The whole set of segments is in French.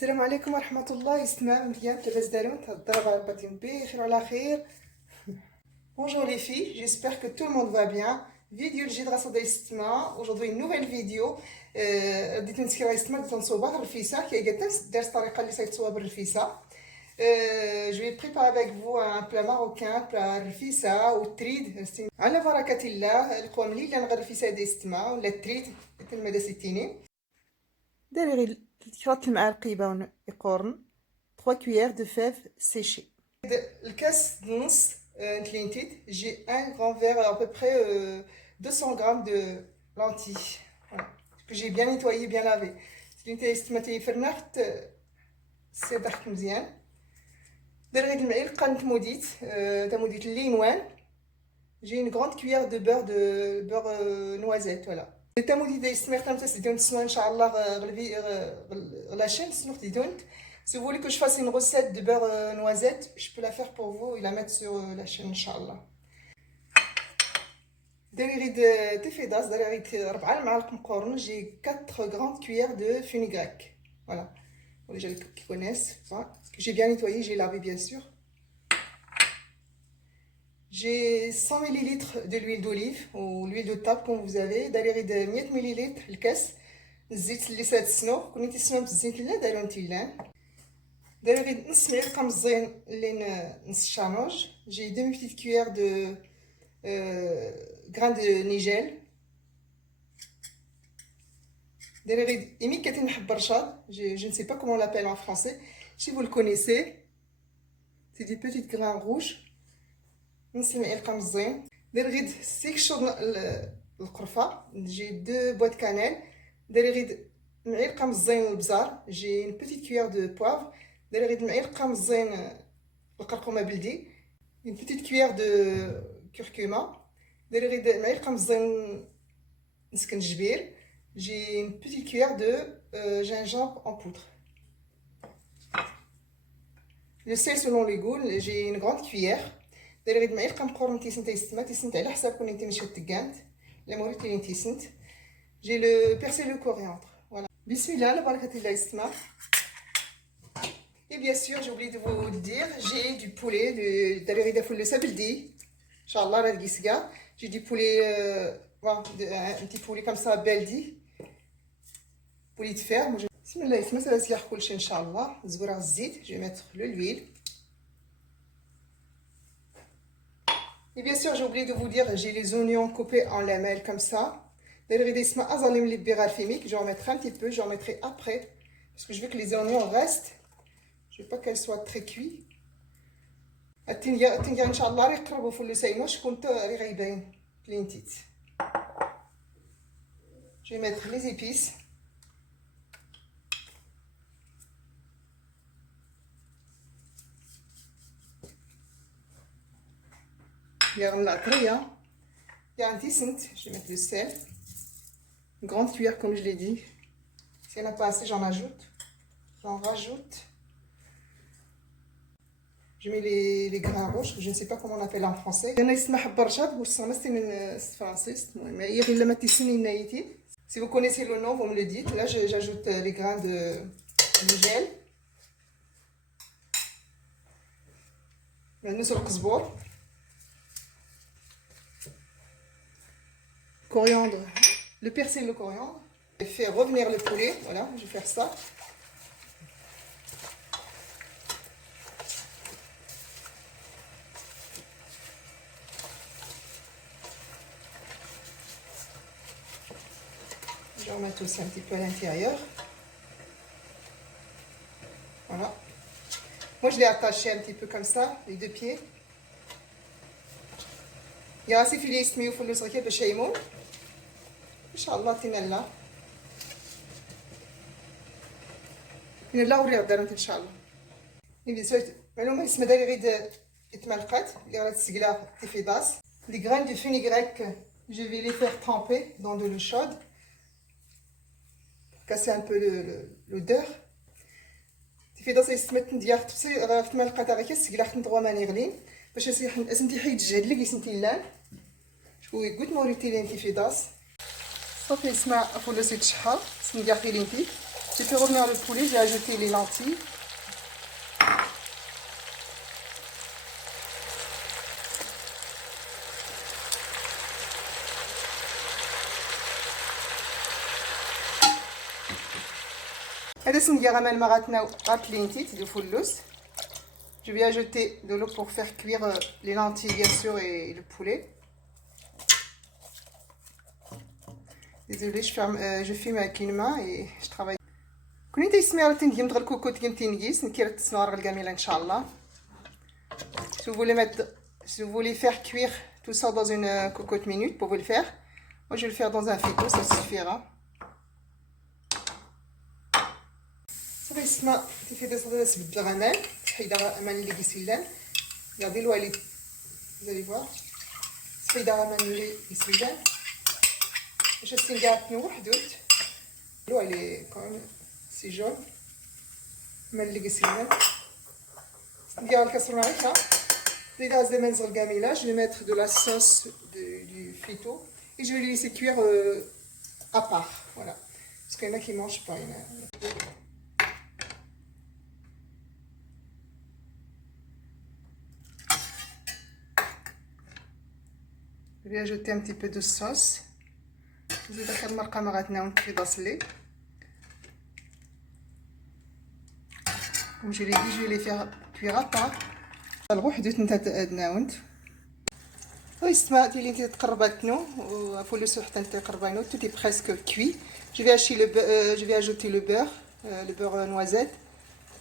السلام عليكم ورحمة الله. يسمع مريم لاباس دارون تهضر على رباتهم بخير وعلى خير. Bonjour les filles, j'espère que tout le monde va bien. فيديو جديد غاصة يستمع. Aujourd'hui une nouvelle vidéo. بديت نسكر يستمع بديت نصوبها بالرفيسة كي قالت دارت الطريقة اللي صايبتوها بالرفيسة. Je vais préparer avec vous un plat marocain, plat الرفيسة والتريد على بركة الله. القوام اللي نغير الرفيسة يستمع ولا التريد مثل ما داستيني. داري غير 3 معالق قيبة يقورن 3 cuillères de fèves séchées. الكاس نص نتلينتيت j'ai un grand verre à peu près 200 grammes de lentilles voilà. Que j'ai bien nettoyé, bien lavé. تلينتي استماتي فرنخت سيضحك مزيان. دار غير المعلقة نتموديت تموديت اللينوان. J'ai une grande cuillère de beurre noisette voilà. تمودي دا يستمر تمتا سيدون تسمع ان شاء الله غلاشين سنوخ ديدونت. Si vous voulez que je fasse une recette de beurre noisette, je peux la faire pour vous et la mettre sur la chaîne Inch'Allah. داري تفيداس داري 4 معالق مقورن. J'ai 4 grandes cuillères de fenugrec. Voilà. Pour les gens qui connaissent, que j'ai bien nettoyé, j'ai lavé bien sûr. J'ai 100 ml de l'huile d'olive ou l'huile de table comme vous avez. داري 100 ml الكاس. الزيت اللي ساد السنو كنتي تسنو بالزيت لا دايرو نتيلان. داري نص معلقه مزيان اللي نص شانوج. J'ai 2 petites cuillères de grains de nigel. داري إيمي كتي نحب رشاد. Je ne sais pas comment on l'appelle en français. Si vous le connaissez, c'est des petites grains rouges. نص معلقه مزيان. داري 6 شوط القرفه. J'ai 2 boîtes cannelle. داري معلقه مزيان البزار. J'ai une petite cuillère de poivre. داري معلقه مزيان القرقومه بلدي. une petite cuillère de curcuma. داري معلقه مزيان نسكنجبير. J'ai une petite cuillère de gingembre en poudre. Le sel selon les goûts, j'ai une grande cuillère. داري معلقه مقورن تيسنت يستما تيسنت على حساب كون انت مشات تكانت لا موريتي تيسنت. J'ai le persil le coriandre. Voilà. Bismillah, la baraka Allah isma. Et bien sûr, j'ai oublié de vous le dire, j'ai du poulet, d'aller de le sabeldi. Inch'Allah, la gisga. J'ai du poulet, un petit poulet comme ça, beldi. Poulet de ferme. Bismillah, isma, ça va se faire couler, Inch'Allah. Zgoura zit, je vais mettre l'huile. Et bien sûr, j'ai oublié de vous dire, j'ai les oignons coupés en lamelles comme ça. Je vais en mettre un petit peu, j'en mettrai après parce que je veux que les oignons restent. Je veux pas qu'elles soient très cuites. Je vais mettre les épices. Je vais mettre le sel. Une grande cuillère comme je l'ai dit. S'il n'y en a pas assez, j'en ajoute. J'en rajoute. Je mets les grains rouges, je ne sais pas comment on appelle en français. Si vous connaissez le nom, vous me le dites. Là, j'ajoute les grains de gel. Coriandre. Le persil, le coriandre. Je vais faire revenir le poulet. Voilà, je vais faire ça. Je vais remettre aussi un petit peu à l'intérieur. Voilà. Moi, je l'ai attaché un petit peu comme ça, les 2 pieds. Il y a assez filé ismiou pour le socket de Shaymon. Inch'Allah, tinella. tinella وريح دارت Inch'Allah. Et bien sûr, معلومة اسمها داري غير اتملقات. يا تسقلا تفيداس. Les graines de fenugrec, je vais les faire tremper dans de l'eau chaude. Pour casser un peu l'odeur. تفيداس يستمت ندير في تملقات هكا تسقلا 3 مانيغلين باش اسنتي حيد الجهد اللي كيسنتيلان. شوي قلت موريتي لين تفيداس. صافي اسمع فولو سيت شحال سندير في لينتي J'ai fait revenir le poulet, j'ai ajouté les lentilles. Je vais ajouter de l'eau pour faire cuire les lentilles bien sûr et le poulet. Désolée, je filme avec une main et je travaille. كوني تيسمع راه تنديم دغ الكوكوط كيم تنقيس نكير التسمار الكامله ان شاء الله. Si vous voulez faire cuire tout ça dans une cocotte minute, vous pouvez le faire. Moi je vais le faire dans un frigo, ça suffira. صافي السما تيفي دازا سبت الغمال تحيد غمان اللي كيسيلان غادي له عليه زالي فوا تحيد غمان اللي كيسيلان باش تنقعد وحدوت له عليه كون سي جون من اللي كيسيلان ندير الكاسرونه هكا دير زمان صغر كامله. Je vais mettre de la sauce du frito et je vais les laisser cuire à part, voilà, parce qu'il y en a qui mangent pas. Je vais ajouter un petit peu de sauce. نزيد اخر مرقه مغاتنا ونكفي داصلي. Comme je l'ai dit, je vais les faire cuire à part. الغو حدوت نتا تناونت ويستما تيلي انت تقرباتنو وفولوسو حتى انت قربانو tout est presque cuit. Je vais ajouter le beurre noisette.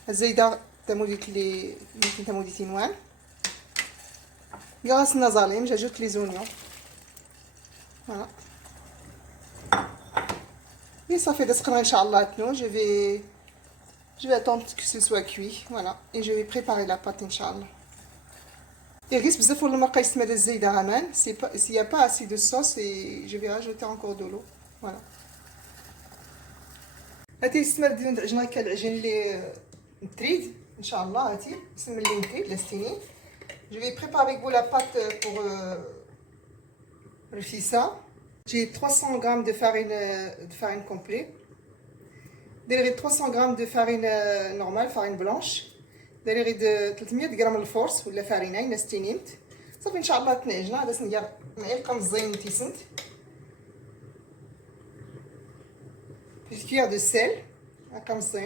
الزيده تموديت لي يمكن تموديتي نوان. Grâce nazalim, j'ajoute les oignons. Voilà. Et ça fait des scrans, Inch'Allah. Je vais attendre que ce soit cuit. Voilà. Et je vais préparer la pâte, Inch'Allah. Et risque de faire le maquis de zeyda ramen. S'il n'y a pas assez de sauce, et je vais rajouter encore de l'eau. Voilà. هاتي السماد ديال العجينه كالعجين اللي نتريد ان شاء الله. هاتي بسم الله نتريد لاستيني. Je vais préparer avec vous la pâte pour le fissa. J'ai 300 g de farine complète. Derrière 300 g de farine normale, farine blanche. Derrière 300 g de الفورس ولا farine نستينيمت. صافي ان شاء الله تنعجنا. هذا سندير معلقه مزيان تيسنت. Une cuillère de sel, comme ça.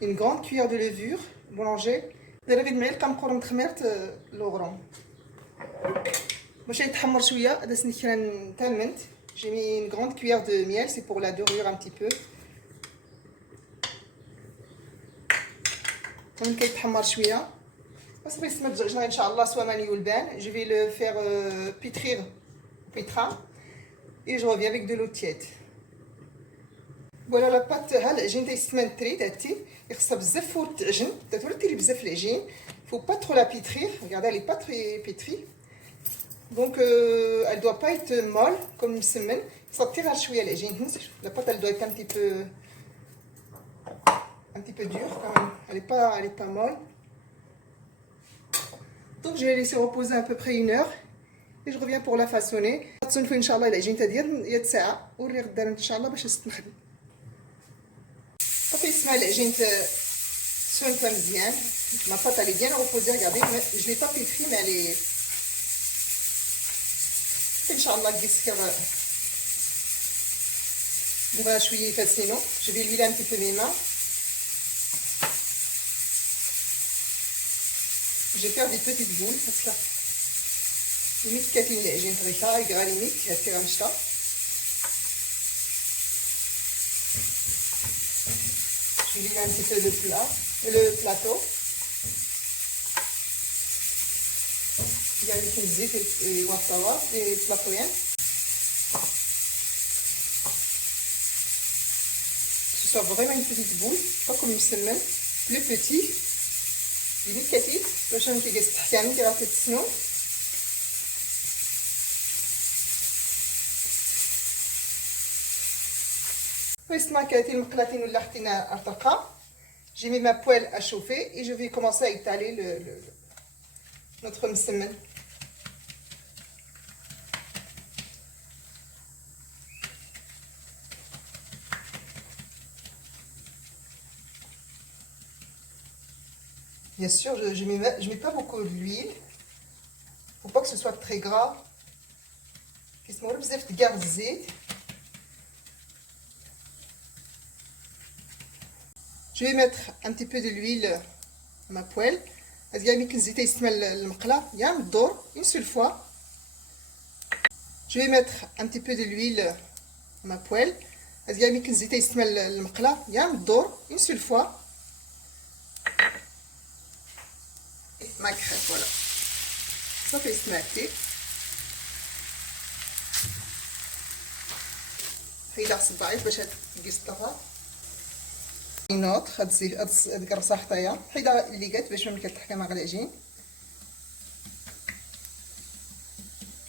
Une grande cuillère de levure boulanger. دابا غير معلقه مقورن تخميرت لوغرون باش يتحمر شويه. هذا سنكران تامنت. J'ai mis une grande cuillère de miel, c'est pour la dorure un petit peu. كون كيتحمر شويه صافي السما الدجاج ان شاء الله سوا ماني ولبان. Je vais le faire pétrir au pétrin et je reviens avec de l'eau tiède. Voilà la pâte. ها العجين تيستمن تريد هاتي خصها بزاف فور تعجن تولي ديري بزاف العجين. Faut pas trop la pétrir. Regardez, elle est pas très pétrie. Donc elle doit pas être molle comme مسمن. خصها تطير شويه العجين. La pâte elle doit être un petit peu dure quand même. Elle est pas molle. Donc je vais laisser reposer à peu près 1 heure et je reviens pour la façonner. تصنفوا ان شاء الله العجين تدير يا ساعه وري غدا ان شاء الله باش تستخدم. صافي اسمها العجين تسونفها مزيان. ما بات elle est bien reposée. Regardez, je l'ai pas pétrie mais elle est ان شاء الله كيسكر دابا شويه يفاسينو. Je vais huiler un petit peu mes mains. Je vais faire des petites boules parce que limite كاتين العجين طريقه يقرا ليميت هكا غنشطه. Je vais un petit peu le plateau. يعني كنزيد الوطاوه البلاطوين. Ce soit vraiment une petite boule, pas comme مسمن, plus petit. limite كاتين باش نكيس تحتاني كي غادي تسنو. Puisque كاتين مقلاتين ولا حطينا ارتقا. J'ai mis ma poêle à chauffer et je vais commencer à étaler notre مسمن. Bien sûr, je mets pas beaucoup d'huile. Faut pas que ce soit très gras. كيسمعوا بزاف تقار الزيت. Je vais mettre un petit peu de l'huile à ma poêle. هذه يعني كي الزيت يستعمل المقله يا الدور une seule fois. Je vais mettre un petit peu de l'huile à ma poêle. هذه يعني كي الزيت يستعمل المقله يا الدور une seule fois. ما كحل voilà. صافي استمعتي. حيد صباعي باش تقيس الطفا. une autre هاد القرصه حطايا حيدها اللي قالت باش ما كتحكم مع العجين.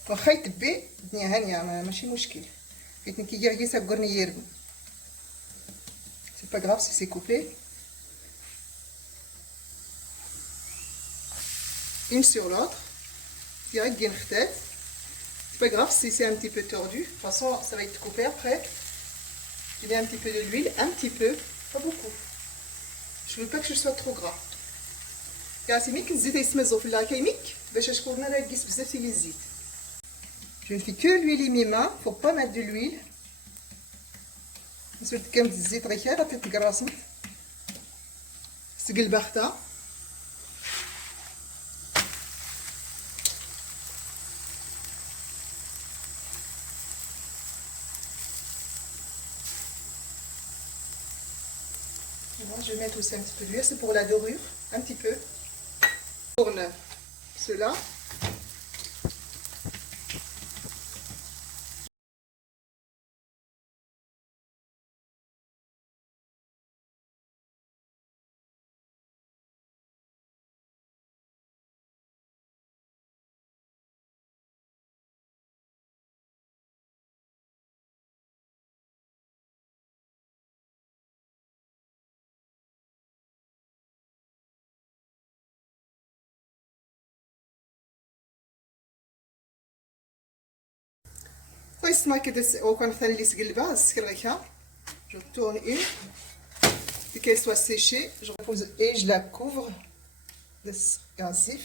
واخا يتبي الدنيا هانيه ماشي مشكل حيت كي يرقيس كورني يرد سي با غراف سي سي كوبي une sur l'autre direct bien tête. C'est pas grave si c'est un petit peu tordu, de toute façon ça va être coupé après. Je mets un petit peu de l'huile, un petit peu, pas beaucoup. Je veux pas que ce soit trop gras. كاسي ميك الزيت يسمزو في اللاكيميك باش تكون راكيس بزاف ديال الزيت. Je ne fais que l'huile mes mains, faut pas mettre de l'huile. نزلت كامل الزيت غير كي تتقراصن تقلب حتى je vais mettre aussi un petit peu d'huile, c'est pour la dorure, un petit peu. Je tourne cela. كويس كده وكان مثلا اللي سقلبها السكريكه je tourne une et qu'elle soit séchée je repose et je la couvre de gazif.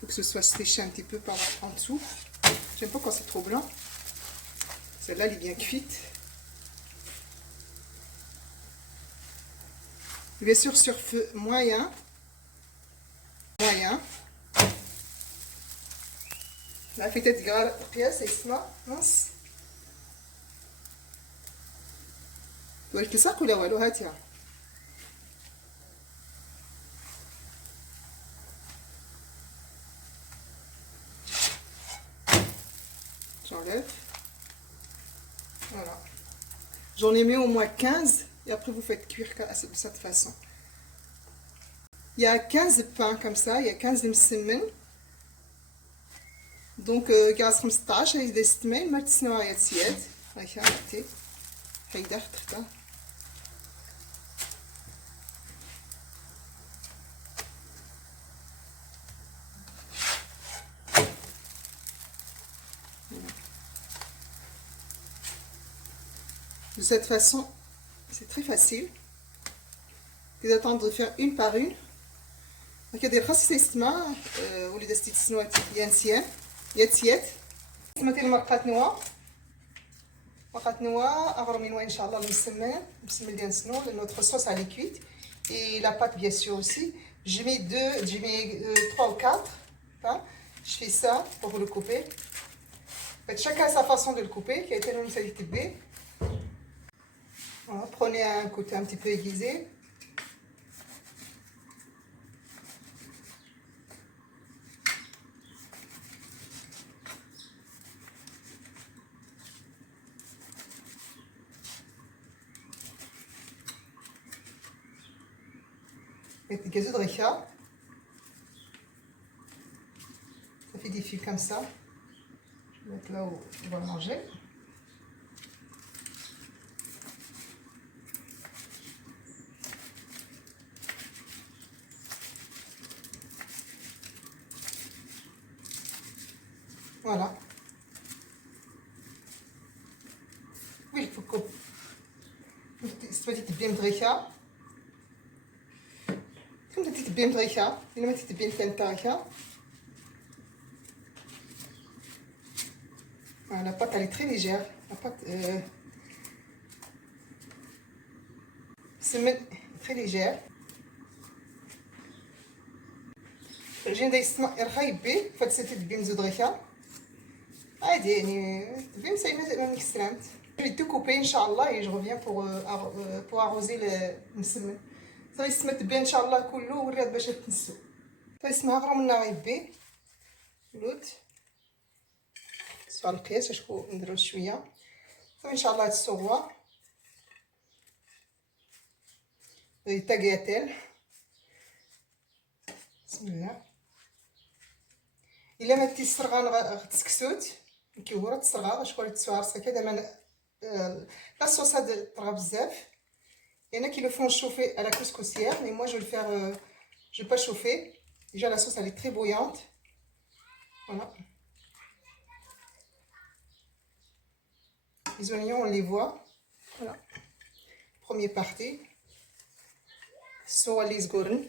Faut que ce soit séché un petit peu par en dessous. J'aime pas quand c'est trop blanc. Celle-là elle est bien cuite. Bien sûr sur feu moyen. لا في تتقال قياس يسمى نص واش تلصق ولا والو هاتيها j'enlève voilà j'en ai mis au moins 15 et après vous faites cuire de cette façon. Il y a 15 pains comme ça, il y a 15 مسمن دونك كاع 15 هيدا 6 ما تسناو يا تسياد هاكا عرفتي هيدا خدختها de cette façon c'est très facile d'attendre de faire une par une. كدير خاص يسمع وليد تسنوا يا نسيان يا تسيات سمعتي مرقه noix اغرمي noix ان شاء الله مسمن ديال نسنو notre sauce elle est cuite et la pâte bien sûr aussi. Je mets 3 ou 4 hein? Je fais ça pour vous le couper. En fait, chacun a sa façon de le couper qui a été nommée. Voilà, prenez un côté un petit peu aiguisé. Et des gazous de Recha. Ça fait des fils comme ça. Je vais mettre là où on va manger. Voilà. Oui, il faut que. C'est bien de Recha. كنت تتبين دغيا الا ما تتبين كانت دغيا. La pâte elle est très légère. La pâte c'est très légère. جي دايسنا رخايبي فتتبين زدغيا عادي يعني تبين ساينا ميكسترانت. Je vais tout couper Inch'Allah et je reviens pour arroser المسمن. صافي السما تبين Inch'Allah كله وريات باش تنسو. صافي السما غرام لنا غيبي لوت سوا القياس باش نديرو شويه. صافي Inch'Allah هاد الصغوه tagliatelle. بسم الله. الا ما تيسرغان غتسكسوت كيورا تسرغا شكون تسوار سكا دابا لا صوص هاد طرا بزاف. Il y en a qui le font chauffer à la couscoussière, mais moi je vais le faire, je vais pas chauffer. Déjà la sauce elle est très bouillante. Voilà. Les oignons on les voit. Voilà. Première partie. Soit les gornes.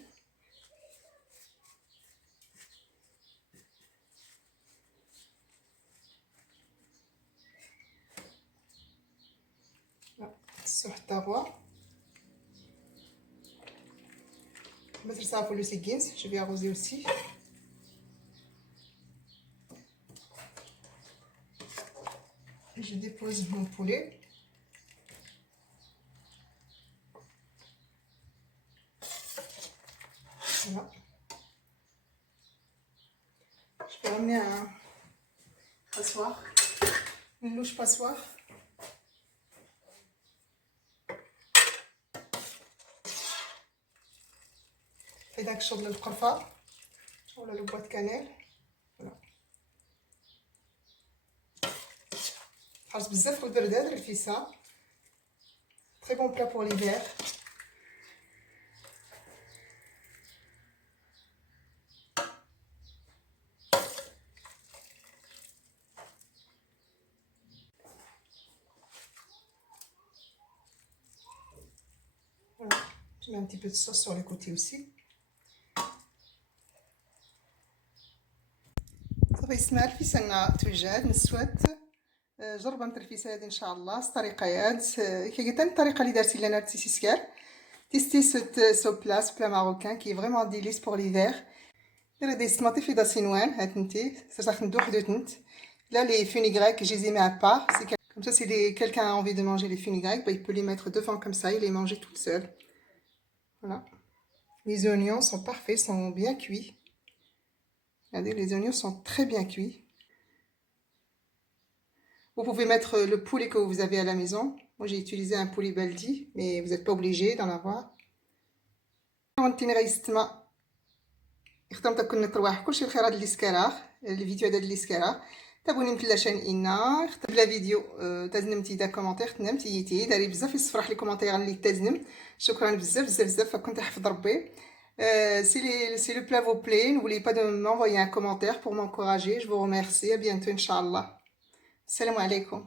Sur ta roi. On va mettre ça pour le seguins. Je vais arroser aussi. Et je dépose mon poulet. Voilà. Je vais ramener un passoire. Une louche passoire. داك الشغل القرفه ولا لو بواط كانيل. فوالا حرص بزاف البرداد الرفيسه. très bon plat pour l'hiver. Voilà. Je mets un petit peu de sauce sur les côtés aussi. صافي يسمع الفيسه لنا توجد نسوات. جربوا انت الفيسه هذه ان شاء الله. الطريقه هاد كي قلت الطريقه اللي درتي لنا تيسي سكار تيستي سو بلا ماروكان كي فريمون ديليس بور ليفير. ديري دي سماطي في داسينوان هات نتي سا ندو حدو تنت. Là les fenugrec je les ai mis à part. Comme ça si quelqu'un a envie de manger les fenugrec, il peut les mettre devant comme ça et les manger toutes seules. Voilà. Les oignons sont parfaits, sont bien cuits. Regardez, les oignons sont très bien cuits. Vous pouvez mettre le poulet que vous avez à la maison. Moi j'ai utilisé un poulet baldi, mais vous n'êtes pas obligé d'en avoir. اختمت كون نترواح كلشي الخير هاد الاسكارا الفيديو هذا الاسكارا تابوني مثل شان إنا اختم بلا فيديو تزنمتي دا كومونتير تنمتي داري بزاف يصفرح لي كومونتير اللي تزنم. شكرا بزاف بزاف بزاف كنت يحفظ ربي. Si le plat vous plaît, n'oubliez pas de m'envoyer un commentaire pour m'encourager. Je vous remercie. À bientôt, Inch'Allah. Salam alaikum.